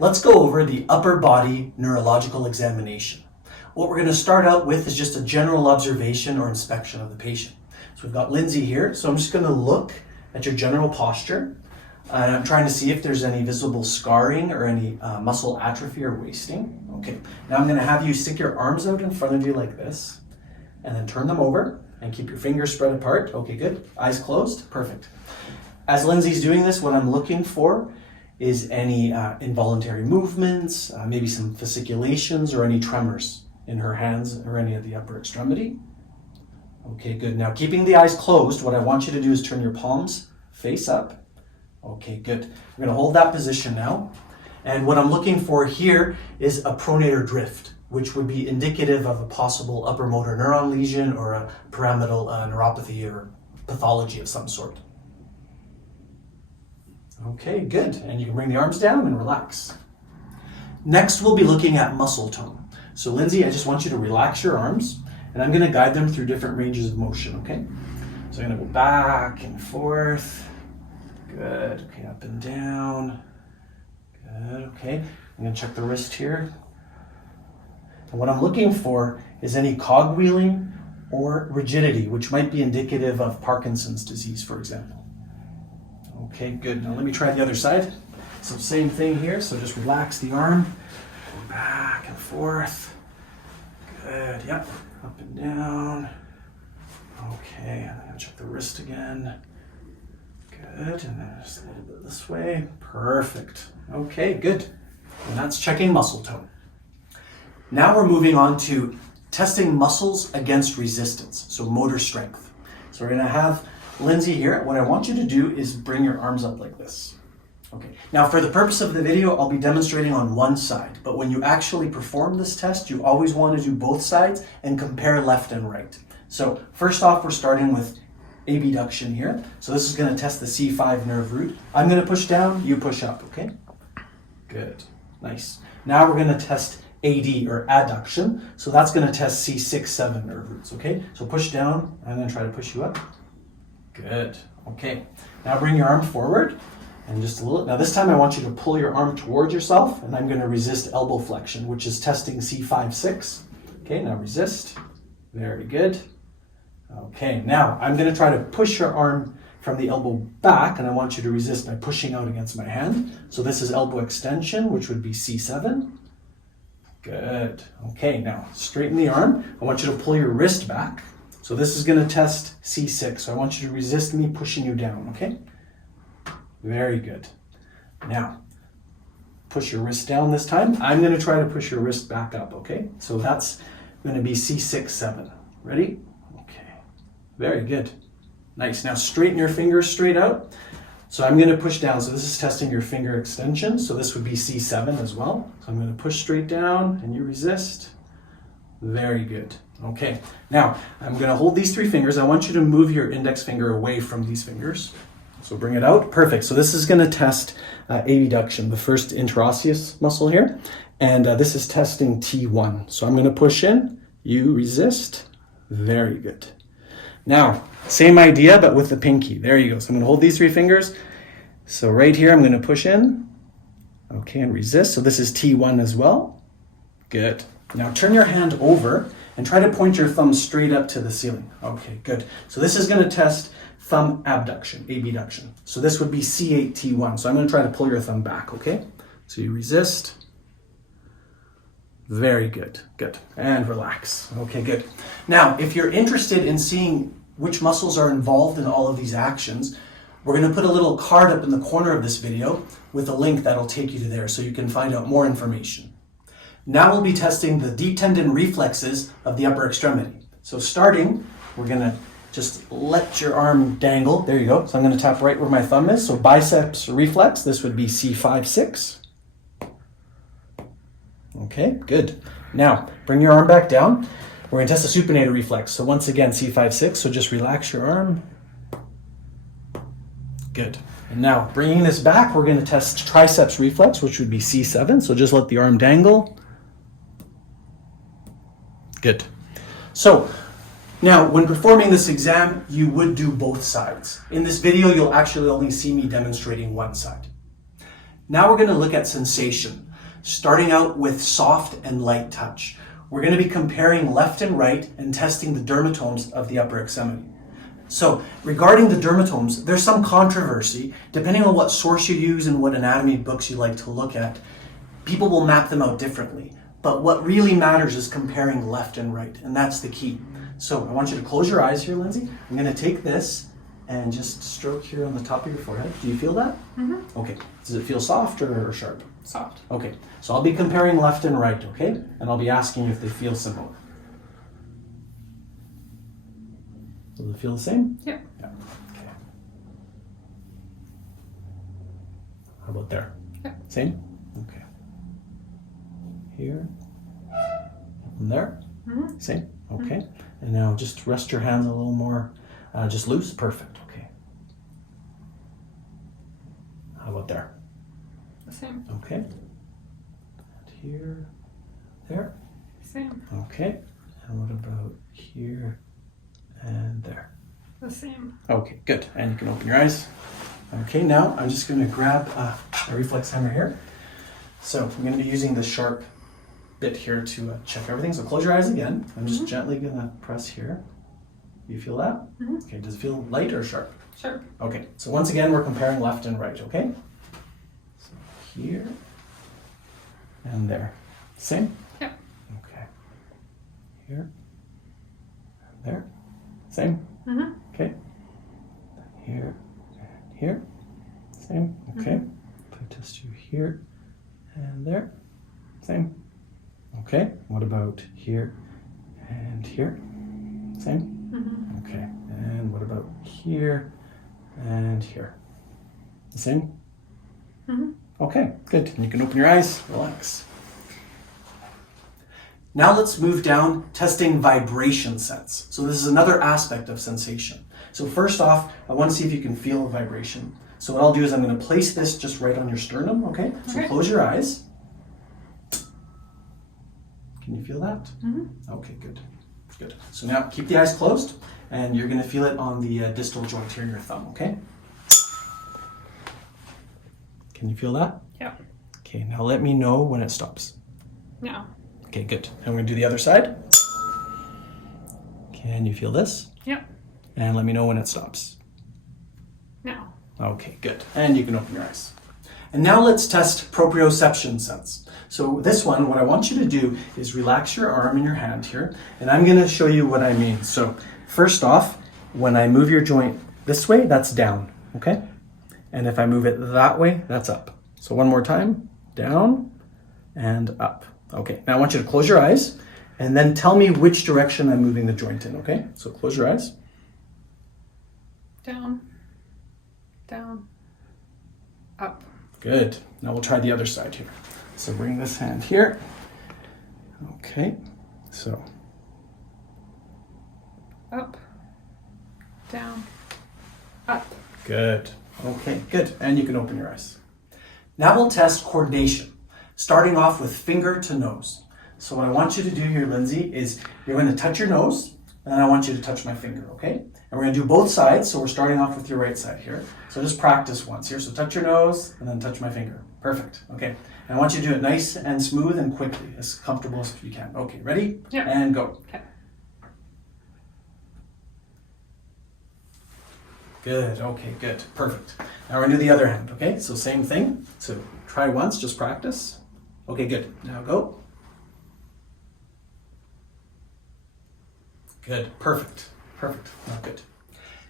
Let's go over the upper body neurological examination. What we're going to start out with is just a general observation or inspection of the patient. So we've got Lindsay here, so I'm just going to look at your general posture. And I'm trying to see if there's any visible scarring or any muscle atrophy or wasting. Okay, now I'm going to have you stick your arms out in front of you like this, and then turn them over and keep your fingers spread apart. Okay, good. Eyes closed. Perfect. As Lindsay's doing this, what I'm looking for is any involuntary movements, maybe some fasciculations or any tremors in her hands or any of the upper extremity. Okay, good. Now, keeping the eyes closed, what I want you to do is turn your palms face up. Okay, good. We're going to hold that position now. And what I'm looking for here is a pronator drift, which would be indicative of a possible upper motor neuron lesion or a pyramidal neuropathy or pathology of some sort. Okay, good. And you can bring the arms down and relax. Next, we'll be looking at muscle tone. So Lindsay, I just want you to relax your arms, and I'm going to guide them through different ranges of motion, okay? So I'm going to go back and forth. Good. Okay, up and down. Good. Okay. I'm going to check the wrist here. And what I'm looking for is any cogwheeling or rigidity, which might be indicative of Parkinson's disease, for example. Okay, good. Now let me try the other side. So same thing here. So just relax the arm. Go back and forth. Good. Yep. Up and down. Okay. I'm going to check the wrist again. Good, and then just a little bit this way. Perfect. Okay, good. And that's checking muscle tone. Now we're moving on to testing muscles against resistance, so motor strength. So we're going to have Lindsay here. What I want you to do is bring your arms up like this. Okay. Now for the purpose of the video, I'll be demonstrating on one side, but when you actually perform this test, you always want to do both sides and compare left and right. So first off, we're starting with abduction here. So this is going to test the C5 nerve root. I'm going to push down, you push up, okay? Good. Nice. Now we're going to test AD or adduction. So that's going to test C6, 7 nerve roots, okay? So push down, I'm going to try to push you up. Good. Okay. Now bring your arm forward and just a little. Now this time I want you to pull your arm towards yourself, and I'm going to resist elbow flexion, which is testing C5, 6. Okay, now resist. Very good. Okay, now I'm going to try to push your arm from the elbow back, and I want you to resist by pushing out against my hand. So this is elbow extension, which would be C7. Good. Okay, now straighten the arm. I want you to pull your wrist back. So this is going to test C6. So I want you to resist me pushing you down, okay? Very good. Now, push your wrist down this time. I'm going to try to push your wrist back up, okay? So that's going to be C6, 7. Ready? Very good. Nice. Now straighten your fingers straight out. So I'm going to push down. So this is testing your finger extension. So this would be C7 as well. So I'm going to push straight down and you resist. Very good. Okay. Now I'm going to hold these 3 fingers. I want you to move your index finger away from these fingers. So bring it out. Perfect. So this is going to test abduction, the first interosseous muscle here. And this is testing T1. So I'm going to push in. You resist. Very good. Now, same idea, but with the pinky. There you go. So I'm going to hold these 3 fingers. So right here, I'm going to push in. Okay, and resist. So this is T1 as well. Good. Now turn your hand over and try to point your thumb straight up to the ceiling. Okay, good. So this is going to test thumb abduction, abduction. So this would be C8, T1. So I'm going to try to pull your thumb back, okay? So you resist. Very good. Good. And relax. Okay, good. Now, if you're interested in seeing which muscles are involved in all of these actions, we're going to put a little card up in the corner of this video with a link that'll take you to there so you can find out more information. Now we'll be testing the deep tendon reflexes of the upper extremity. So starting, we're going to just let your arm dangle. There you go. So I'm going to tap right where my thumb is. So biceps reflex, this would be C5, 6. Okay, good. Now, bring your arm back down. We're going to test the supinator reflex. So once again, C5, 6. So just relax your arm. Good. And now, bringing this back, we're going to test triceps reflex, which would be C7. So just let the arm dangle. Good. So now, when performing this exam, you would do both sides. In this video, you'll actually only see me demonstrating one side. Now we're going to look at sensation. starting out with soft and light touch. We're going to be comparing left and right and testing the dermatomes of the upper extremity. So regarding the dermatomes, there's some controversy. Depending on what source you use and what anatomy books you like to look at, people will map them out differently. But what really matters is comparing left and right, and that's the key. So I want you to close your eyes here, Lindsay. I'm going to take this and just stroke here on the top of your forehead. Do you feel that? Mm-hmm. Okay. Does it feel soft or sharp? Soft. Okay. So I'll be comparing left and right, okay? And I'll be asking you if they feel similar. Does it feel the same? Yep. Yeah. Okay. How about there? Yep. Same? Okay. Here. And there? Mm-hmm. Same? Okay. Mm-hmm. And now just rest your hands a little more, just loose. Perfect. Okay. How about there? The same. Okay. And here. There? Same. Okay. And what about here? And there. The same. Okay, good. And you can open your eyes. Okay, now I'm just going to grab a reflex hammer here. So I'm going to be using the sharp bit here to check everything. So close your eyes again. I'm just gently going to press here. You feel that? Mm-hmm. Okay, does it feel light or sharp? Sharp. Okay, so once again, we're comparing left and right, okay? So here and there. Same? Yep. Okay. Here and there. Same? Mm-hmm. Okay. Here and here. Same? Okay. Mm-hmm. If I test you here and there. Same? Okay. What about here and here? Same? Mm-hmm. Okay. And what about here and here? The same? Mm-hmm. Okay, good. And you can open your eyes, relax. Now let's move down, testing vibration sense. So this is another aspect of sensation. So first off, I want to see if you can feel a vibration. So what I'll do is I'm going to place this just right on your sternum, okay? So close your eyes. Can you feel that? Mm-hmm. Okay, good. Good. So now keep the eyes closed, and you're going to feel it on the distal joint here in your thumb, okay? Can you feel that? Yeah. Okay, now let me know when it stops. No. Okay, good. And we're going to do the other side. Can you feel this? Yep. And let me know when it stops. No. Okay, good. And you can open your eyes. And now let's test proprioception sense. So this one, what I want you to do is relax your arm in your hand here, and I'm going to show you what I mean. So first off, when I move your joint this way, that's down, okay? And if I move it that way, that's up. So one more time, down and up. Okay, now I want you to close your eyes and then tell me which direction I'm moving the joint in, okay? So close your eyes. Down, down, up. Good. Now we'll try the other side here. So bring this hand here. Okay, so. Up, down, up. Good. Okay, good. And you can open your eyes. Now we'll test coordination, starting off with finger to nose. So what I want you to do here, Lindsay, is you're going to touch your nose, and then I want you to touch my finger, okay? And we're going to do both sides, so we're starting off with your right side here. So just practice once here. So touch your nose, and then touch my finger. Perfect. Okay. And I want you to do it nice and smooth and quickly, as comfortable as you can. Okay, ready? Yeah. And go. Okay. Good. Okay, good. Perfect. Now we're going to do the other hand, okay? So same thing. So try once, just practice. Okay, good. Now go. Good. Perfect. Perfect. Now good.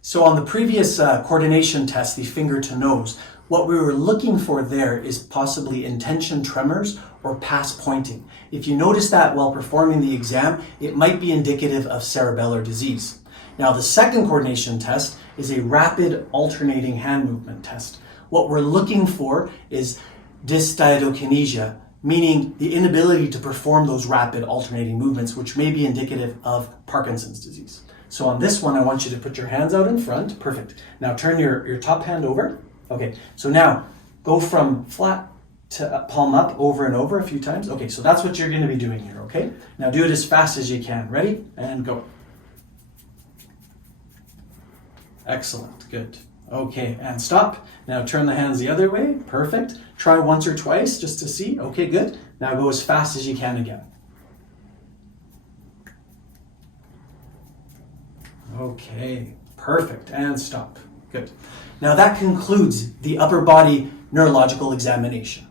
So on the previous coordination test, the finger to nose, what we were looking for there is possibly intention tremors or pass pointing. If you notice that while performing the exam, it might be indicative of cerebellar disease. Now the second coordination test is a rapid alternating hand movement test. What we're looking for is dysdiadokinesia, meaning the inability to perform those rapid alternating movements, which may be indicative of Parkinson's disease. So on this one, I want you to put your hands out in front. Perfect. Now turn your top hand over. Okay, so now go from flat to palm up over and over a few times. Okay, so that's what you're going to be doing here, okay? Now do it as fast as you can. Ready? And go. Excellent, good. Okay, and stop. Now turn the hands the other way. Perfect. Try once or twice just to see. Okay, good. Now go as fast as you can again. Okay, perfect. And stop. Good. Now that concludes the upper body neurological examination.